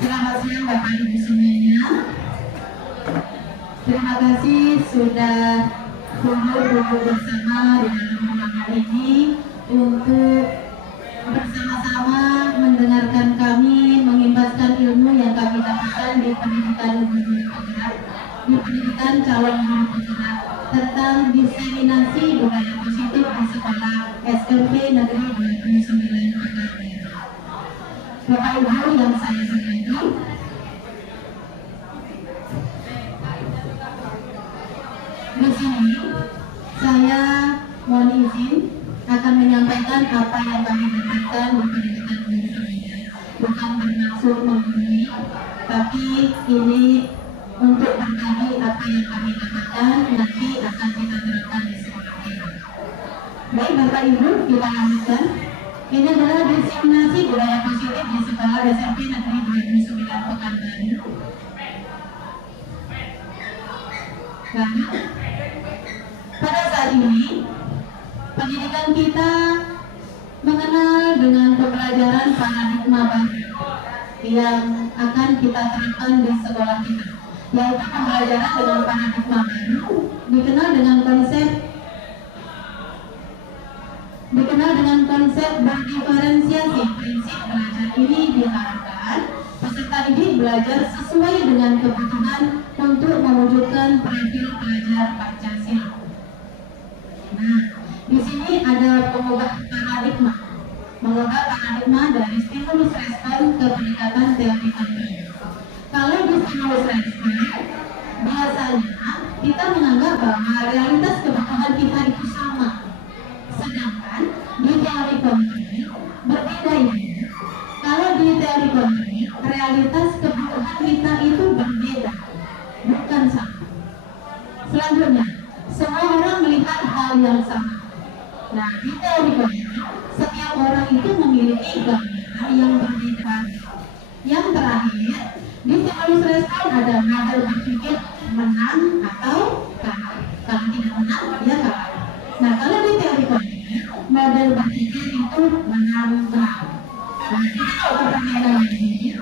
Selamat siang Bapak Ibu semuanya. Terima kasih sudah kumpul bersama di dalam ruangan ini untuk bersama-sama mendengarkan kami mengimbaskan ilmu yang kami dapatkan di pendidikan guru penggerak, di pendidikan calon guru penggerak tentang diseminasi budaya positif di sekolah SMP Negeri 29 Pekanbaru. Bapak Ibu yang saya hormati, di sini saya mohon izin akan menyampaikan apa yang kami dapatkan di pendidikan guru penggerak. Bukan bermaksud menggurui, tapi ini untuk berbagi apa yang kami dapatkan nanti akan kita terapkan di sekolah kita. Baik Bapak Ibu, kita lanjutkan. Ini adalah diseminasi budaya positif di sekolah SMP Negeri 29 Pekanbaru. Lalu, pada saat ini pendidikan kita mengenal dengan pembelajaran paradigma baru yang akan kita terapkan di sekolah kita, yaitu pembelajaran dengan paradigma baru dikenal dengan konsep berdiferensiasi. Prinsip belajar ini diharapkan peserta didik belajar sesuai dengan kebutuhan untuk mewujudkan profil belajar Pancasila. Nah, di sini ada mengubah paradigma dari stimulus respon ke pendekatan teori konten. Kalau di stimulus respon, biasanya kita menganggap bahwa realitas kebutuhan kita itu sama. Sedangkan di teori konten berbeda ya. Kalau di teori konten, realitas kebutuhan kita itu berbeda, bukan sama. Selanjutnya, semua orang melihat hal yang sama. Nah, di teori konten, setiap orang itu memiliki gambaran yang berbeda. Yang terakhir, di stimulus respon ada model berpikir menang atau kalah. Kalau tidak menang, ya kalah. Nah, kalau di teori konten, model berpikir itu menang kalah. Nah, kita tahu pertanyaan ini.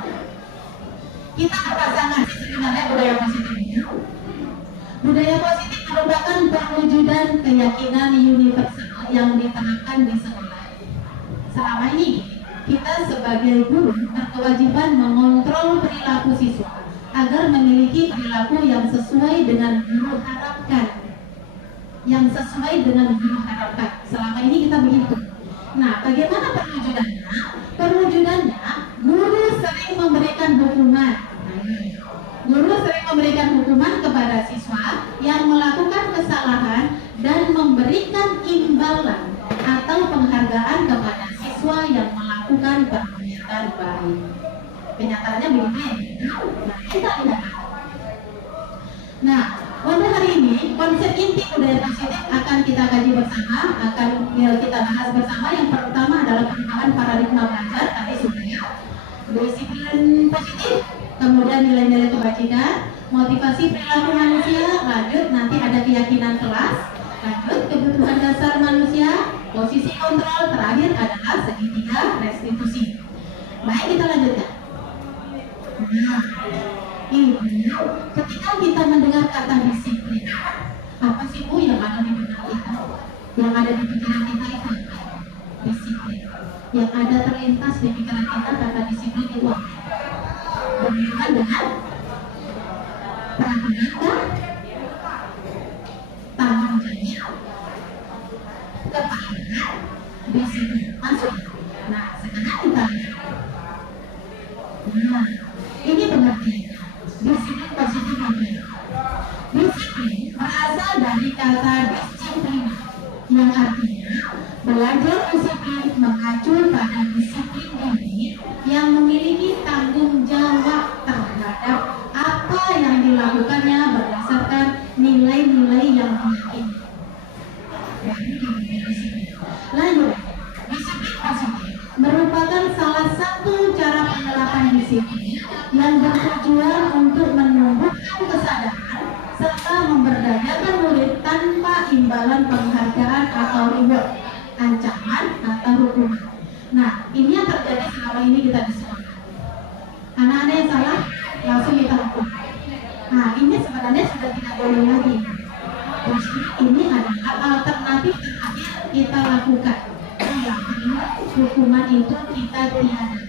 Kita berpasangan sebenarnya budaya positif ini. Budaya positif merupakan perwujudan keyakinan universal yang diterapkan di sekolah. Selama ini, kita sebagai guru berkewajiban mengontrol perilaku siswa agar memiliki perilaku yang sesuai dengan guru harapkan. Selama ini kita begitu. Nah, bagaimana perwujudannya? Perwujudannya, guru sering memberikan hukuman kepada siswa yang melakukan kesalahan dan memberikan imbalan atau penghargaan kepada siswa yang melakukan perbuatan baik. Kenyataannya begitu. Nah, kita lihat. Nah, pada hari ini konsep inti budaya positif akan kita kaji bersama, akan kita bahas bersama. Yang pertama adalah perubahan paradigma belajar, tadi sudah ya. Disiplin positif, kemudian nilai-nilai kebajikan, motivasi perilaku manusia, lanjut nanti ada keyakinan kelas, lanjut kebutuhan dasar manusia, posisi kontrol, terakhir adalah segitiga restitusi. Baik, kita lanjutkan. Nah, Ibu, ketika kita mendengar kata disiplin, apa sih Bu yang ada di benak kita? Yang ada di pikiran kita itu disiplin. Yang ada terlintas di pikiran kita kata disiplin itu apa? Berhubungan dengan perhatian, tanggung jawab, kepatuhan, disiplin. Masuk. Nah, sekarang kita lihat. Nah, ini pengertian disiplin positif ini. Disiplin berasal dari kata disiplin yang artinya belajar disiplin mengacu pada disiplin diri yang memiliki tanggung jawab terhadap apa yang dilakukannya berdasarkan nilai-nilai yang diyakini. Lanjut, disiplin positif merupakan salah satu cara penerapan disiplin yang bertujuan untuk menumbuhkan kesadaran serta memberdayakan murid tanpa imbalan penghargaan atau reward, ancaman atau hukuman. Nah, ini yang terjadi selama ini kita di sekolah. Anak-anak yang boleh lagi. Justru ini adalah alternatif terakhir kita lakukan. Hukuman itu kita tiadakan.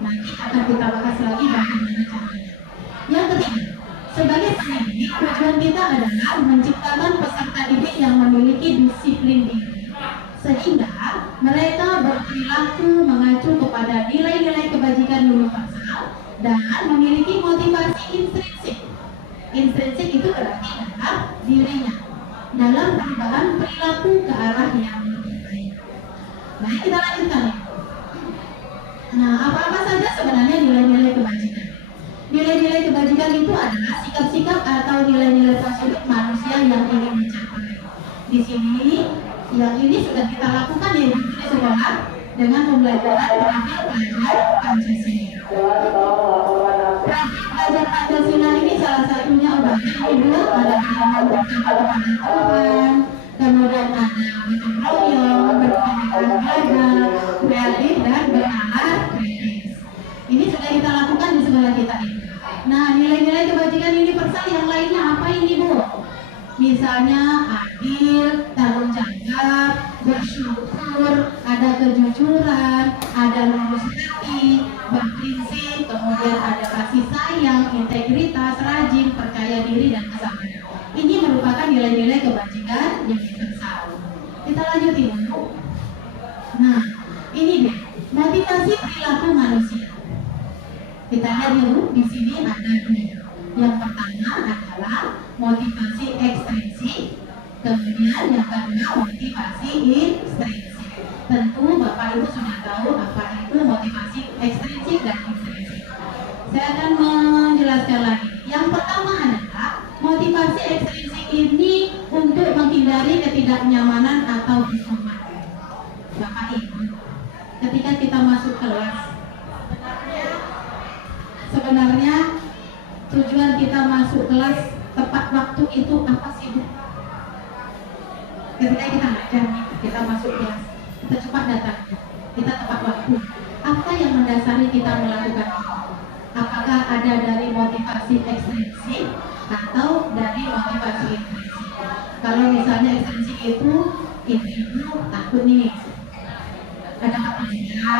Nanti akan kita bahas lagi bagaimana caranya. Yang ketiga, sebagai pendidik, tujuan kita adalah menciptakan peserta didik yang memiliki disiplin diri, sehingga mereka berperilaku mengacu kepada nilai-nilai kebajikan universal dan memiliki motivasi intrinsik. Intrinsik itu berarti dalam dirinya, dalam perubahan perilaku ke arah yang lebih baik. Baik, kita lanjutkan ya. Nah, apa-apa saja sebenarnya nilai-nilai kebajikan? Nilai-nilai kebajikan itu adalah sikap-sikap atau nilai-nilai positif manusia yang ingin mencapai. Di sini, yang ini sudah kita lakukan ya di sekolah dengan pembelajaran profil pelajar Pancasila. Profil pelajar Pancasila ini salah satunya ibu ada halaman bersama kepada Tuhan, kemudian ada gotong royong, berkegiatan belajar, kreatif dan bernalar kritis. Ini sudah kita lakukan di sekolah kita ini. Nah, nilai-nilai kebajikan universal yang lainnya apa ini, Bu? Misalnya adil, tanggung jawab, bersyukur, ada kejujuran, ada lurus hati, berprinsip, kemudian ada kasih sayang, integritas, rajin, percaya diri, dan kesabaran. Ini merupakan nilai-nilai kebajikan universal. Kita lanjut Ibu. Nah, ini deh, motivasi perilaku manusia. Kita lihat ya Bu, di sini ada dua. Yang pertama adalah motivasi ekstrinsik, kemudian yang kedua motivasi intrinsik. Tentu Bapak Ibu sudah tahu apa itu motivasi ekstrinsik dan intrinsik. Saya akan menjelaskan lagi. Yang pertama adalah motivasi ekstrinsik ini untuk menghindari ketidaknyamanan atau hukuman. Bapak Ibu, ketika kita masuk kelas, sebenarnya tujuan kita masuk kelas tepat waktu itu apa sih, Bu? Ketika kita ngajar nih, kita masuk kelas, kita cepat datang, kita tepat waktu. Apa yang mendasari kita melakukan itu? Apakah ada dari motivasi ekstrinsik atau dari motivasi intrinsik? Kalau misalnya ekstrinsik itu, ibu takut nih, ada apa ya?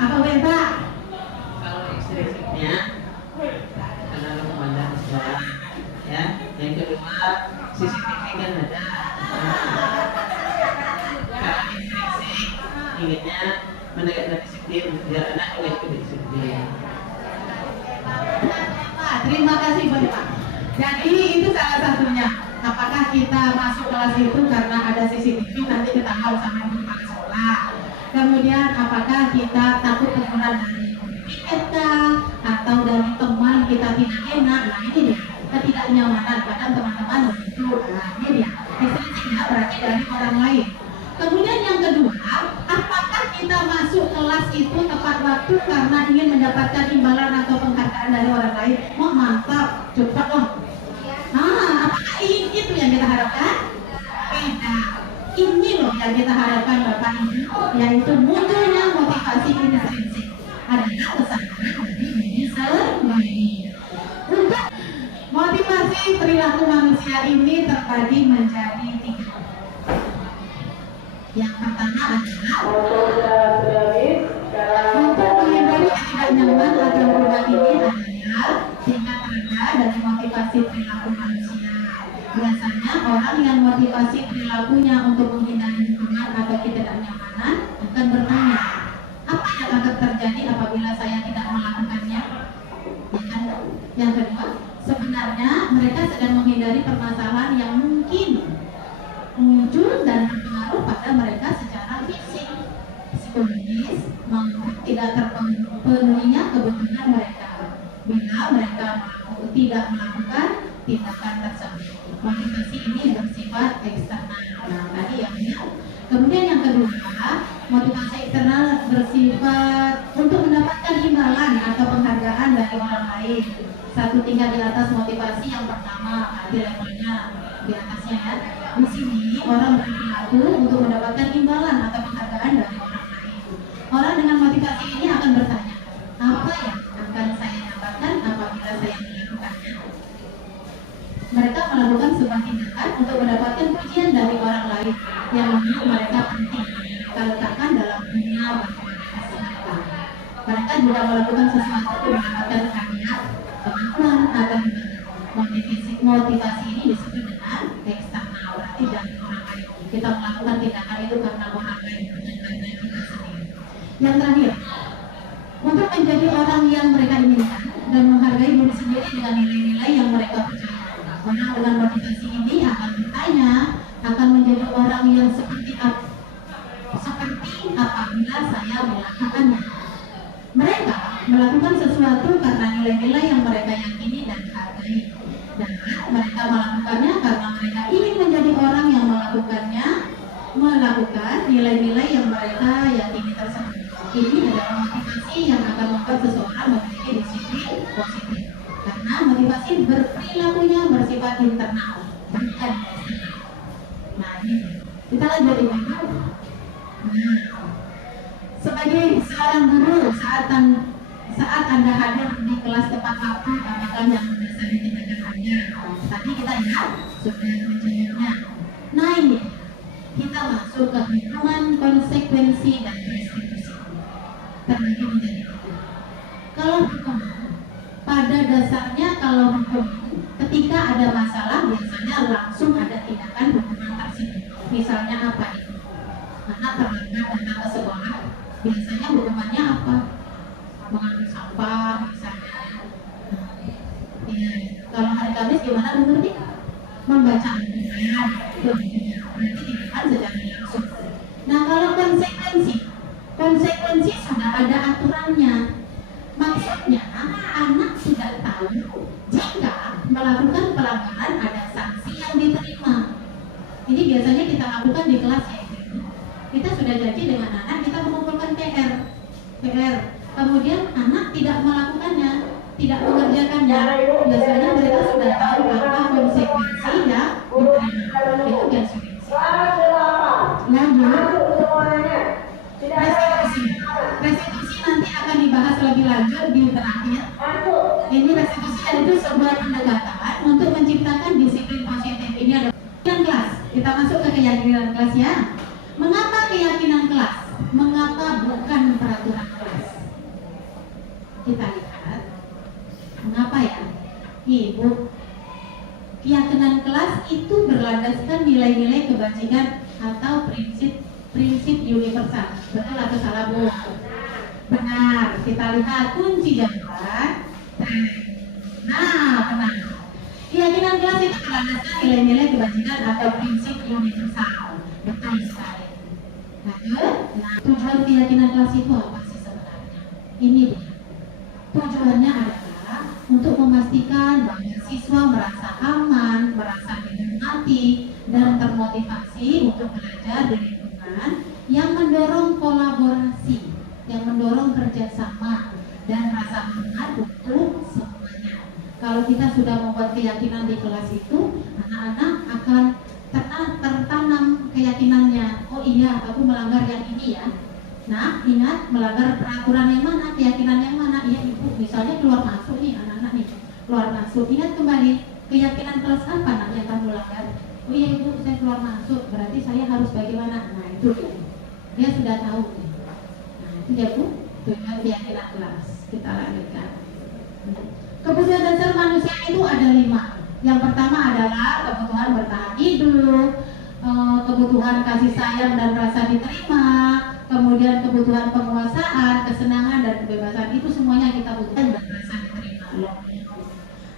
Apa Pak? Kalau ekstrinsiknya karena memandang sejarah, ya. Yang kedua CCTV kan ada. Kalau intrinsik inginnya menegakkan disiplin biar anak juga ikut disiplin. Terima kasih Bapak. Jadi itu salah satunya. Apakah kita masuk kelas itu karena ada CCTV nanti ketahuan sama ibu kepala sekolah? Kemudian apakah kita takut teguran dari PPK atau dari teman kita tidak enak? Nah ini dia ketidaknyamanan kadang teman-teman begitu. Nah ini dia ekstrinsiknya berarti dari orang lain. Kemudian yang kedua, apakah kita masuk kelas itu tepat waktu karena ingin mendapatkan imbalan atau penghargaan dari orang lain? Wah mantap, cepat loh. Nah, apakah itu yang kita harapkan? Tidak. Ini loh yang kita harapkan Bapak Ibu, yaitu munculnya motivasi intrinsik adalah kesadaran dari diri sendiri. Untuk motivasi perilaku manusia ini terbagi menjadi 3. Yang pertama adalah untuk menghindari ketidaknyamanan atau perubahan ini adalah tingkat rendah dari motivasi perilaku manusia. Biasanya orang yang motivasi perilakunya untuk menghindari hukuman atau ketidaknyamanan akan bertanya, apa yang akan terjadi apabila saya tidak melakukannya? Ya kan? Yang kedua, sebenarnya mereka sedang menghindari permasalahan yang mungkin muncul dan berpengaruh pada mereka secara fisik, psikologis, tidak terpenuhinya kebutuhan mereka bila mereka tidak melakukan tindakan tersebut. Motivasi ini bersifat eksternal. Nah, tadi yang ini. Kemudian yang kedua, motivasi eksternal bersifat untuk mendapatkan imbalan atau penghargaan dari orang lain. Satu tingkat di atas motivasi yang pertama, nanti levelnya di atasnya ya. Di sini orang berperilaku untuk mendapatkan imbalan atau penghargaan dari orang lain. Orang dengan motivasi ini akan bertanya, apa yang akan saya dapatkan apabila saya melakukannya? juga melakukan sesuatu untuk mendapatkan hadiah kemampuan atau motivasi ini disebut dengan eksternal, berarti dari orang lain. Kita melakukan tindakan itu karena orang lain, bukan karena kita sendiri. Yang terakhir, untuk menjadi orang yang mereka inginkan dan menghargai diri sendiri dengan nilai-nilai yang mereka percaya. Orang dengan motivasi ini akan bertanya, akan menjadi orang yang seperti apabila saya melakukannya. Mereka melakukan sesuatu karena nilai-nilai yang mereka yakini dan hargai. Dan mereka melakukannya karena mereka ingin menjadi orang yang melakukan nilai-nilai yang mereka yakini tersebut. Ini adalah motivasi yang akan membuat seseorang memiliki disiplin positif. Karena motivasi berperilakunya bersifat internal, bukan eksternal. Nah, ini kita lanjut ini. Nah, sebagai seorang guru, saat Anda hadir di kelas tepat waktu, apakah yang mendasari tindakan Anda? Tadi kita lihat sudah menjawabnya. Nah, ini kita masuk ke hitungan konsekuensi dan restitusi. Terbagi menjadi tiga. Kalau hukum, pada dasarnya kalau hukum, ketika ada masalah biasanya langsung ada tindakan hukuman tersebut. Misalnya apa itu? Anak terlambat datang ke sekolah, biasanya hukumannya apa? Mengambil sampah misalnya. Ya, kalau hari Kamis gimana mengerti? Membaca Al-Quran, berarti tindakan secara langsung. Nah, kalau konsekuensi sudah ada aturannya. Maksudnya anak sudah tahu jika melakukan pelanggaran ada sanksi yang diterima. Ini biasanya kita lakukan di kelas ya. Kita sudah janji dengan anak, kita mengumpulkan PR. Kemudian anak tidak melakukannya, tidak mengerjakannya. Biasanya mereka sudah tahu apa konsekuensi yang diterima. Itu konsekuensi. Lanjut, restitusi nanti akan dibahas lebih lanjut di terakhir. Ini restitusi itu sebuah pendekatan untuk menciptakan disiplin positif. Ini ada keyakinan kelas. Kita masuk ke keyakinan kelas ya. Mengapa keyakinan kelas? Mengapa bukan peraturan kelas? Kita lihat. Mengapa ya? Ibu, keyakinan kelas itu berlandaskan nilai-nilai kebajikan atau prinsip universal. Betul atau salah, Bu? Benar. Kita lihat kunci jawaban. Nah, benar. Keyakinan kelas itu berlandaskan nilai-nilai kebajikan atau prinsip universal. Betul sekali. Nah, tujuan keyakinan kelas itu apa sih sebenarnya? Ini dia. Tujuannya adalah untuk memastikan bahwa siswa merasa aman, merasa dihormati, dan termotivasi untuk belajar di lingkungan yang mendorong kolaborasi, yang mendorong kerjasama, dan rasa hormat untuk semuanya. Kalau kita sudah membuat keyakinan di kelas itu, anak-anak akan tertanam keyakinannya. Oh iya, aku melanggar yang ini ya. Nah, ingat melanggar peraturan yang mana, keyakinan yang mana? Iya ibu, misalnya keluar masuk nih anak-anak nih, keluar masuk. Ingat kembali keyakinan kelas apa nak yang kamu langgar? Oh iya ibu, saya keluar masuk, berarti saya harus bagaimana? Nah itu dia sudah tahu. Nah itu ya bu, tujuan keyakinan kelas. Kita lanjutkan. Kebutuhan dasar manusia itu ada 5. Yang pertama adalah kebutuhan bertahan hidup, kebutuhan kasih sayang dan rasa diterima, kemudian kebutuhan penguasaan, kesenangan dan kebebasan. Itu semuanya kita butuhkan dan rasa diterima.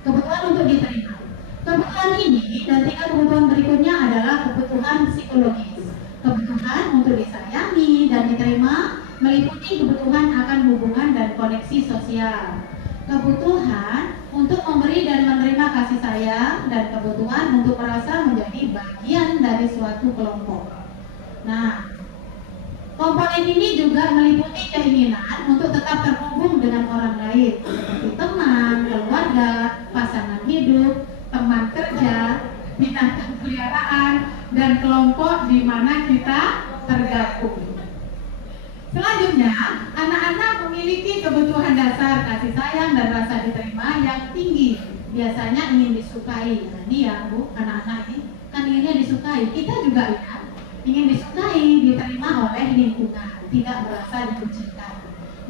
Kebutuhan untuk diterima. Kebutuhan ini dan 3 kebutuhan berikutnya adalah kebutuhan psikologis. Kebutuhan untuk disayangi dan diterima meliputi kebutuhan akan hubungan dan koneksi sosial. Kebutuhan untuk memberi dan menerima kasih sayang dan kebutuhan untuk merasa menjadi bagian dari suatu kelompok. Nah, komponen ini juga meliputi keinginan untuk tetap terhubung dengan orang lain, seperti teman, keluarga, pasangan hidup, teman kerja, binatang peliharaan, dan kelompok di mana kita tergabung. Selanjutnya, anak-anak memiliki kebutuhan dasar kasih sayang dan rasa diterima yang tinggi. Biasanya ingin disukai. Nah, ini ya Bu, anak-anak ini kan inginnya disukai. Kita juga ingin disukai, diterima oleh lingkungan, tidak merasa dibucinkan.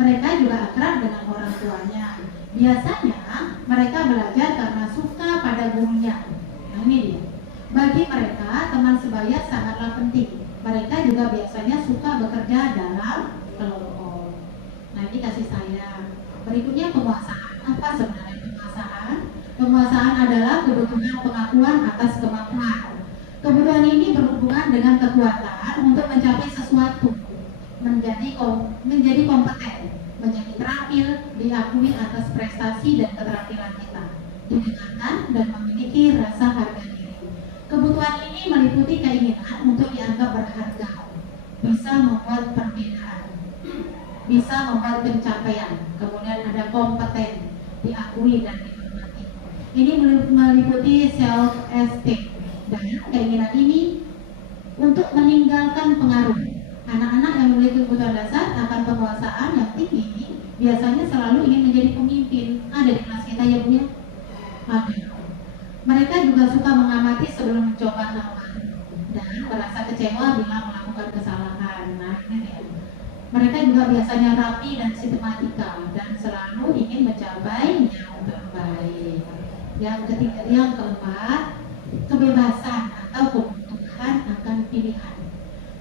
Mereka juga akrab dengan orang tuanya. Biasanya mereka belajar karena suka pada gurunya. Nah ini dia. Bagi mereka teman sebaya sangatlah penting. Mereka juga biasanya suka bekerja dalam kelompok. Nah ini kasih sayang. Berikutnya penguasaan. Apa sebenarnya penguasaan? Penguasaan adalah kebutuhan pengakuan atas kemampuan. Kebutuhan ini berhubungan dengan kekuatan untuk mencapai sesuatu, menjadi kompeten, menjadi terampil, diakui atas prestasi dan keterampilan kita, didengarkan dan memiliki rasa harga diri. Kebutuhan ini meliputi keinginan untuk dianggap berharga, bisa membuat perbedaan, bisa membuat pencapaian, kemudian ada kompeten, diakui dan dihormati. Ini meliputi self-esteem dan keinginan ini untuk meninggalkan pengaruh. Anak-anak yang memiliki kebutuhan dasar akan penguasaan yang tinggi biasanya selalu ingin menjadi pemimpin. Ada di kelas kita ya Bu ya? Ada. Mereka juga suka mengamati sebelum mencoba hal baru dan merasa kecewa bila melakukan kesalahan. Nah ini dia. Mereka juga biasanya rapi dan sistematika dan selalu ingin mencapai yang terbaik. Yang ketiga, yang keempat, kebebasan atau kebutuhan akan pilihan.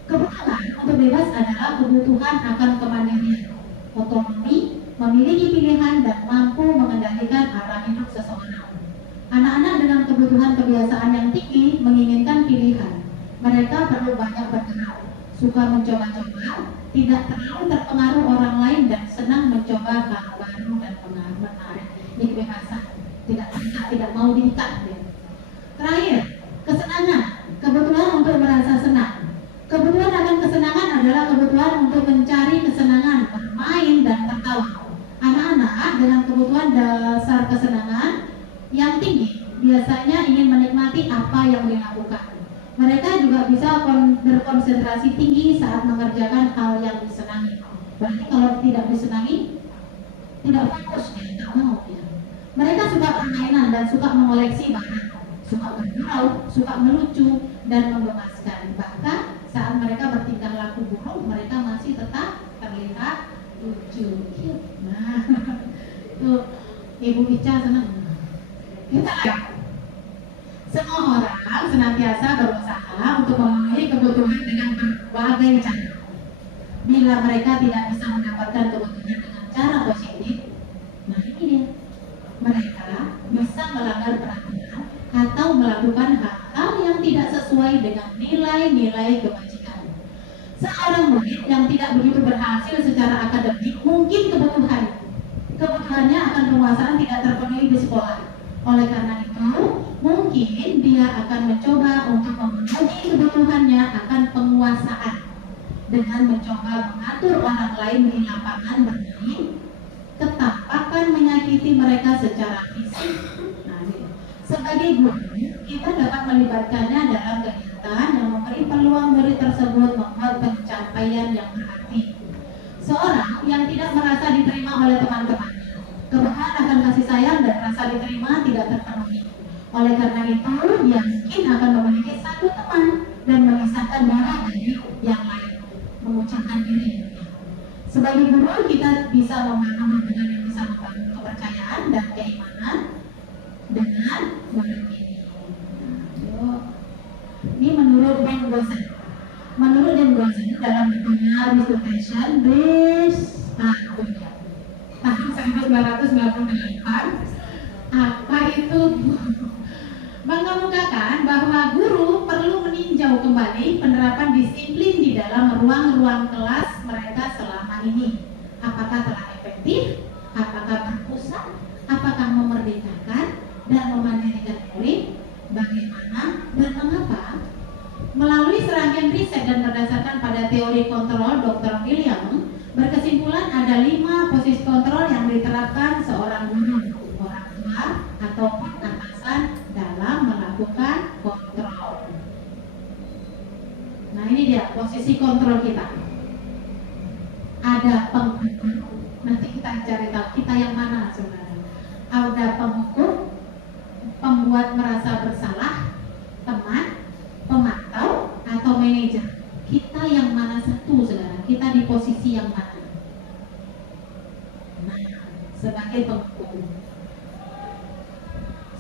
Kebutuhan untuk bebas adalah kebutuhan akan kemandirian, otonomi, memiliki pilihan dan mampu mengendalikan arah hidup seseorang. Anak-anak dengan kebutuhan kebiasaan yang tinggi menginginkan pilihan. Mereka perlu banyak bergerak, suka mencoba-coba, tidak terlalu terpengaruh orang lain dan senang mencoba hal baru dan menarik. Ini kebebasan, tidak mau diikat. Terakhir, kesenangan, kebutuhan untuk merasa senang. Kebutuhan akan kesenangan adalah kebutuhan untuk mencari kesenangan, bermain dan tertawa. Anak-anak dengan kebutuhan dasar kesenangan yang tinggi biasanya ingin menikmati apa yang dilakukan. Mereka juga bisa berkonsentrasi tinggi saat mengerjakan hal yang disenangi. Berarti kalau tidak disenangi, tidak fokus, ya, tidak mau. Ya. Mereka suka permainan dan suka mengoleksi barang, suka bergurau, suka melucu dan menggemaskan. Bahkan saat mereka bertingkah laku buruk, mereka masih tetap terlihat lucu. Nah, tuh Ibu Ica senang. Kita semua orang senantiasa berusaha untuk memenuhi kebutuhan dengan berbagai cara. Bila mereka tidak bisa mendapatkan kebutuhan dengan cara positif, nah ini dia. Mereka bisa melanggar peraturan atau melakukan hal-hal yang tidak sesuai dengan nilai-nilai kebajikan. Seorang murid yang tidak begitu berhasil secara akademik mungkin kebutuhannya akan penguasaan tidak terpenuhi di sekolah. Oleh karena itu, mungkin dia akan mencoba untuk memenuhi kebutuhannya akan penguasaan dengan mencoba mengatur orang lain di lapangan bermain, tetap akan menyakiti mereka secara fisik. Nah, sebagai guru, kita dapat melibatkannya dalam kegiatan yang memberi peluang murid tersebut membuat pencapaian yang berarti. Seorang yang tidak merasa diterima oleh teman-temannya, kebutuhan akan kasih sayang dan rasa diterima tidak terpenuhi. Oleh karena itu, dia mungkin akan memiliki satu teman dan memisahkan diri dari yang lain, mengucapkan diri. Sebagai guru, kita bisa membangun hubungan yang bisa membangun kepercayaan dan keimanan dengan murid ini. Ini menurut Ben Gosen. Menurut Ben Gosen dalam bukunya Dissertation tahun 1998, apa itu mengemukakan bahwa guru perlu meninjau kembali penerapan disiplin di dalam ruang-ruang kelas mereka selama ini. Apakah telah efektif? Apakah berpusat? Apakah memerdekakan dan memandirikan murid? Bagaimana dan mengapa? Melalui serangkaian riset dan berdasarkan pada teori kontrol Dr. William, berkesimpulan ada 5 posisi kontrol yang diterapkan seorang guru, orang tua ataupun atasan dalam melakukan kontrol. Nah ini dia posisi kontrol kita. Ada penghukum, nanti kita cari tahu kita yang mana sebenarnya. Ada penghukum, pembuat merasa bersalah, teman, pemantau, atau manajer. Kita yang mana satu saudara? Kita di posisi yang mana? sebagai penghukum.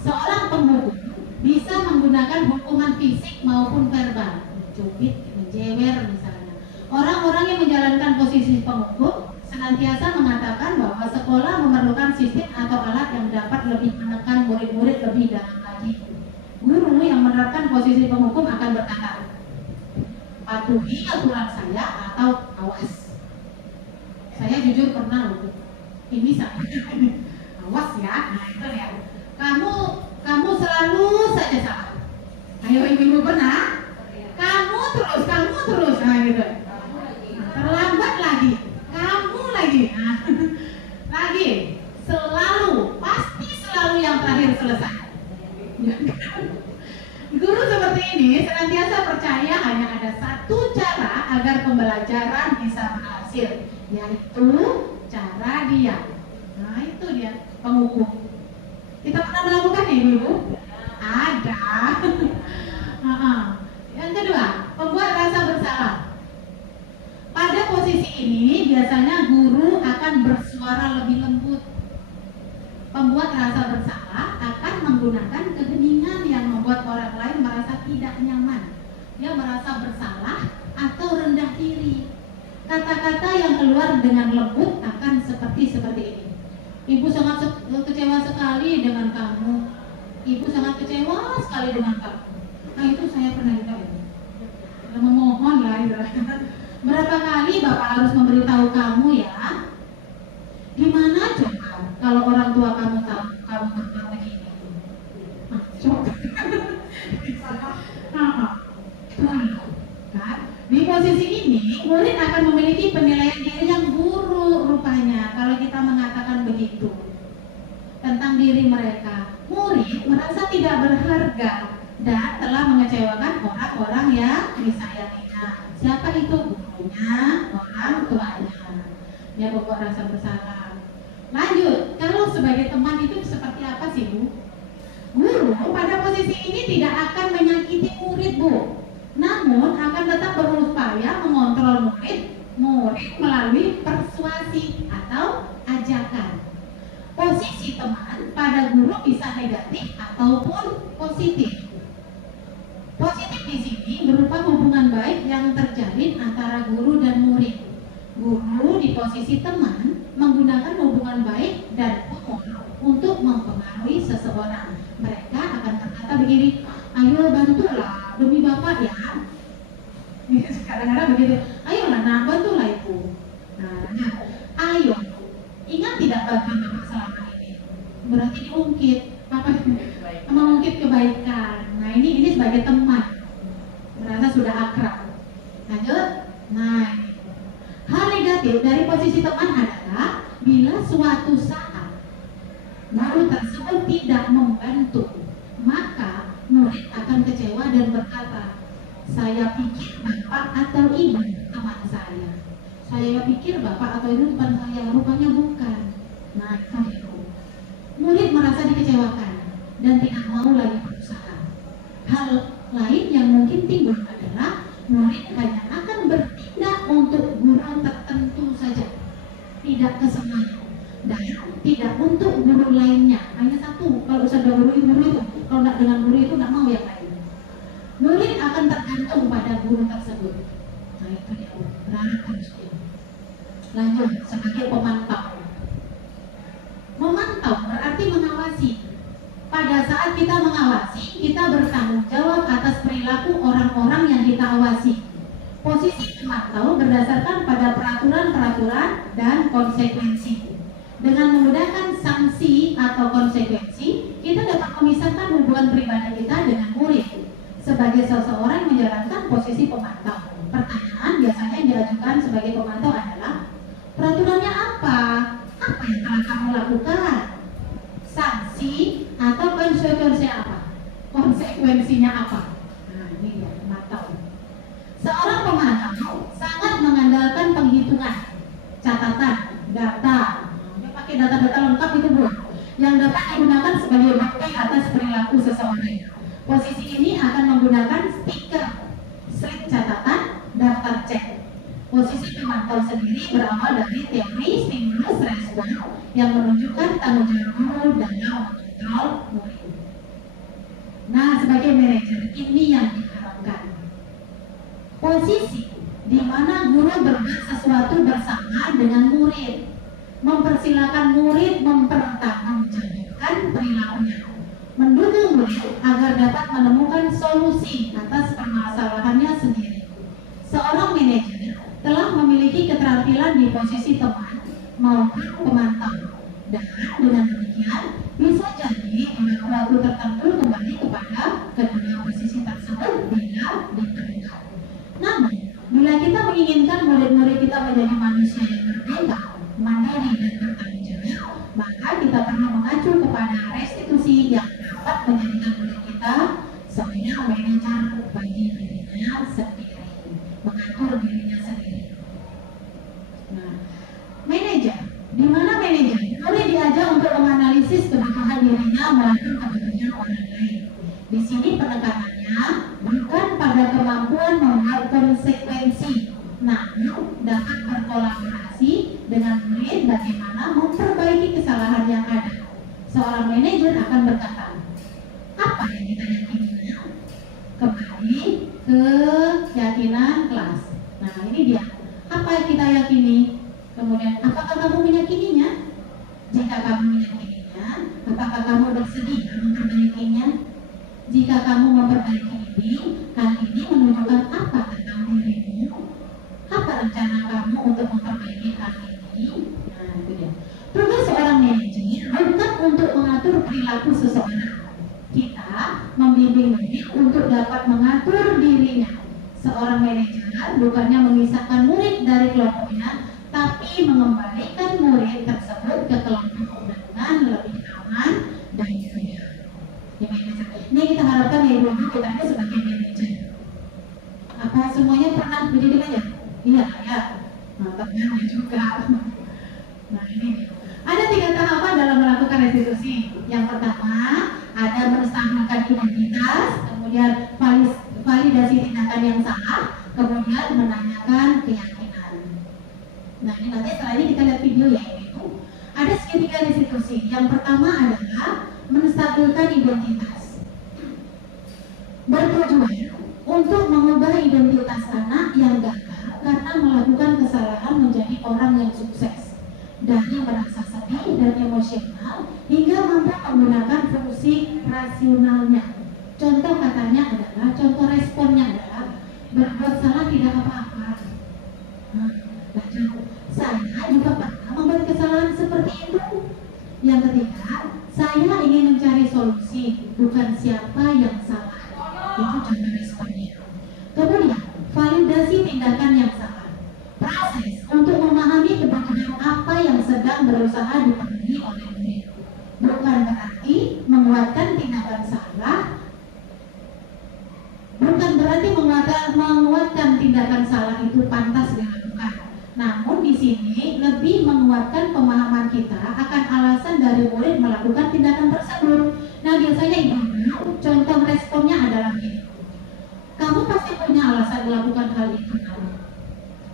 Seorang penghukum bisa menggunakan hukuman fisik maupun verbal, mencubit, menjewer misalnya. Orang-orang yang menjalankan posisi penghukum senantiasa mengatakan bahwa sekolah memerlukan sistem atau alat yang dapat lebih menekan murid-murid lebih dalam lagi. Guru yang menerapkan posisi penghukum akan berkata, patuhi aturan saya atau awas. Saya jujur pernah loh, ini saya awas ya, nah itu ya. Kamu selalu saja salah. Ayo ibu pernah? Kamu terus, nah gitu. Terlambat lagi, kamu lagi, nah, lagi, selalu, pasti selalu yang terakhir selesai. Guru seperti ini senantiasa percaya hanya ada satu cara agar pembelajaran bisa berhasil, yaitu cara diam. Nah itu dia penghukum. Kita pernah melakukan ya ibu? Ada. Yang kedua, pembuat rasa bersalah. Pada posisi ini biasanya guru akan bersuara lebih lembut. Pembuat rasa bersalah akan menggunakan keheningan yang membuat orang lain merasa tidak nyaman. Dia merasa bersalah atau rendah diri. Kata-kata yang keluar dengan lembut akan seperti ini. Ibu sangat kecewa sekali dengan kamu. Ibu sangat kecewa sekali dengan kamu. Nah itu saya pernah juga ya. Memohon lah ya. Berapa kali Bapak harus memberitahu kamu ya? Gimana coba kalau orang tua kamu tahu kamu berbuat begini? Coba. Kan? Di posisi ini, murid akan memiliki penilaian diri yang buruk rupanya kalau kita mengatakan begitu tentang diri mereka. Murid merasa tidak berharga dan telah mengecewakan orang-orang yang disayanginya. Siapa itu? Gurunya, orang tuanya. Dia membuat rasa bersalah. Lanjut, kalau sebagai teman itu seperti apa sih Bu? Guru pada posisi ini tidak akan menyakiti murid Bu, namun akan tetap berupaya mengontrol murid melalui persuasi atau ajakan. Posisi teman pada guru bisa negatif ataupun positif. Positif di sini berupa hubungan baik yang terjalin antara guru dan murid. Guru di posisi teman menggunakan hubungan baik dan umur untuk mempengaruhi seseorang. Mereka akan berkata begini, ayo bantulah demi Bapak ya. Kadang-kadang begitu, ayolah nak bantulah ibu. Nah, ayo, ingat tidak bantuan Bapak selama ini? Berarti diungkit, apa? Mengungkit kebaikan. Nah ini sebagai teman, merasa sudah akrab. Lanjut, nah hal negatif dari posisi teman adalah bila suatu saat guru tersebut tidak membantu, maka murid akan kecewa dan berkata, saya pikir Bapak atau Ibu teman saya. Saya pikir Bapak atau Ibu teman saya, rupanya bukan. Nah itu. Murid merasa dikecewakan dan tidak mau lagi berusaha. Hal lain yang mungkin timbul adalah murid hanya akan bertindak untuk guru tertentu saja, tidak ke semuanya, dan tidak untuk guru lainnya. Hanya satu, kalau sudah guru itu, kalau tidak dengan guru itu tidak mau yang lain. Murid akan tergantung pada guru tersebut. Nah itu dia, berat harusnya. Lanjut, sebagai pemantau. Memantau berarti mengawasi. Pada saat kita mengawasi, kita bertanggung jawab atas perilaku orang-orang yang kita awasi. Posisi pemantau berdasarkan pada peraturan-peraturan dan konsekuensi. Dengan menggunakan sanksi atau konsekuensi, kita dapat memisahkan hubungan pribadi kita dengan murid. Sebagai seseorang yang menjalankan posisi pemantau, pertanyaan biasanya yang diajukan sebagai pemantau adalah, peraturannya apa? Apa yang telah kamu lakukan? Sanksi atau konsekuensinya apa? Konsekuensinya apa? Nah ini dia pemantau. Seorang pemantau sangat mengandalkan penghitungan, catatan, data. Dia pakai data-data lengkap itu Bu, yang dapat digunakan sebagai bukti atas perilaku seseorang. Posisi ini akan menggunakan stiker, slip catatan, daftar cek. Posisi pemantau sendiri berawal dari teori memberi stimulus respon yang menunjukkan tanggung jawab guru dalam mengontrol murid. Nah, sebagai manajer ini yang diharapkan. Posisi di mana guru berbuat sesuatu bersama dengan murid, mempersilakan murid mempertanggungjawabkan perilakunya, mendukung murid agar dapat menemukan solusi atas permasalahannya sendiri. Seorang manajer telah memiliki keterampilan di posisi teman maupun pemantau, dan dengan demikian bisa jadi waktu tertentu kembali kepada kedua posisi tersebut bila diperlukan. Namun, bila kita menginginkan murid-murid kita menjadi manusia yang berbeda, mandiri dan bertanggung jawab, maka kita perlu mengacu kepada restitusi yang dapat menjadikan murid kita seorang manajer bagi dirinya sendiri, mengatur dirinya sendiri. Nah, manajer, di mana manajer? Murid diajar untuk menganalisis kebutuhan dirinya maupun kebutuhan orang lain. Di sini penekanannya bukan pada kemampuan membuat konsekuensi, namun dapat berkolaborasi dengan murid bagaimana memperbaiki kesalahan yang ada. Seorang manajer akan berkata, apa yang kita yakininya? Kembali ke keyakinan kelas. Nah, ini dia. Apa yang kita yakini? Kemudian, apakah kamu meyakininya? Jika kamu meyakininya, apakah kamu bersedia memperbaikinya? Jika kamu memperbaiki ini, hal ini menunjukkan apa tentang dirimu? Apa rencana kamu untuk memperbaiki hal ini? Nah, itu dia. Tugas seorang manajer bukan untuk mengatur perilaku seseorang. Kita membimbing murid untuk dapat mengatur dirinya. Seorang manajer bukannya memisahkan murid dari kelompoknya, tapi mengembalikan murid tersebut ke kelompok dengan lebih aman dan mudah. Ini kita harapkan ya ibu kita ini sebagai manajer. Apa semuanya pernah menjadi manajer? Iya ya. Nah, temannya juga. Nah, ini ada 3 tahapan dalam melakukan restitusi. Yang pertama ada menstabilkan identitas, kemudian validasi tindakan yang salah, kemudian menanyakan keyakinan. Nah, ini nanti setelah ini kita lihat video ya ibu. Ada segitiga restitusi. Yang pertama adalah menstabilkan identitas, bertujuan untuk mengubah identitas anak yang gagal karena melakukan kesalahan menjadi orang yang sukses, dari merasa sedih dan emosional hingga mampu menggunakan fungsi rasionalnya. Contoh katanya adalah, contoh responnya adalah berbuat salah tidak apa-apa. Nah, saya juga pernah membuat kesalahan seperti itu. Yang ketiga, saya ingin mencari solusi, bukan siapa yang salah. Itu contoh responnya. Kemudian, validasi tindakan yang salah. Proses untuk memahami kebutuhan apa yang sedang berusaha dipenuhi oleh murid. Bukan berarti menguatkan tindakan salah. Bukan berarti menguatkan tindakan salah itu pantas dilakukan. Namun di sini lebih menguatkan pemahaman kita akan alasan dari murid melakukan tindakan tersebut. Nah, biasanya ibu, contoh responnya adalah ini. Kamu pasti punya alasan melakukan hal itu,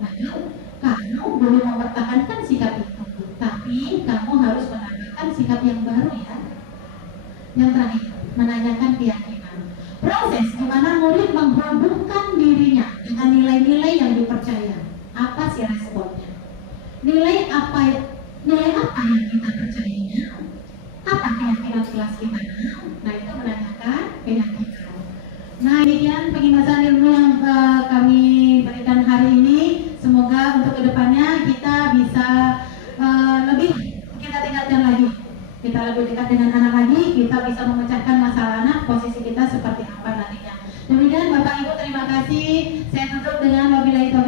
lalu kamu boleh mempertahankan sikap itu, tapi kamu harus menambahkan sikap yang baru ya. Yang terakhir, menanyakan keyakinan. Proses di mana murid menghubungkan dirinya dengan nilai-nilai yang dipercaya. Apa sih responnya? Nilai apa yang kita percayanya? Apa keyakinan kelas kita? Nah, itu menanyakan keyakinan. Nah, demikian penjelasan ilmu yang kami berikan hari ini. Semoga untuk kedepannya kita bisa lebih kita tingkatkan lagi. Kita lebih dekat dengan anak lagi. Kita bisa memecahkan masalah anak. Posisi kita seperti apa nantinya. Demikian Bapak Ibu, terima kasih. Saya tutup dengan wabillahi taufiq.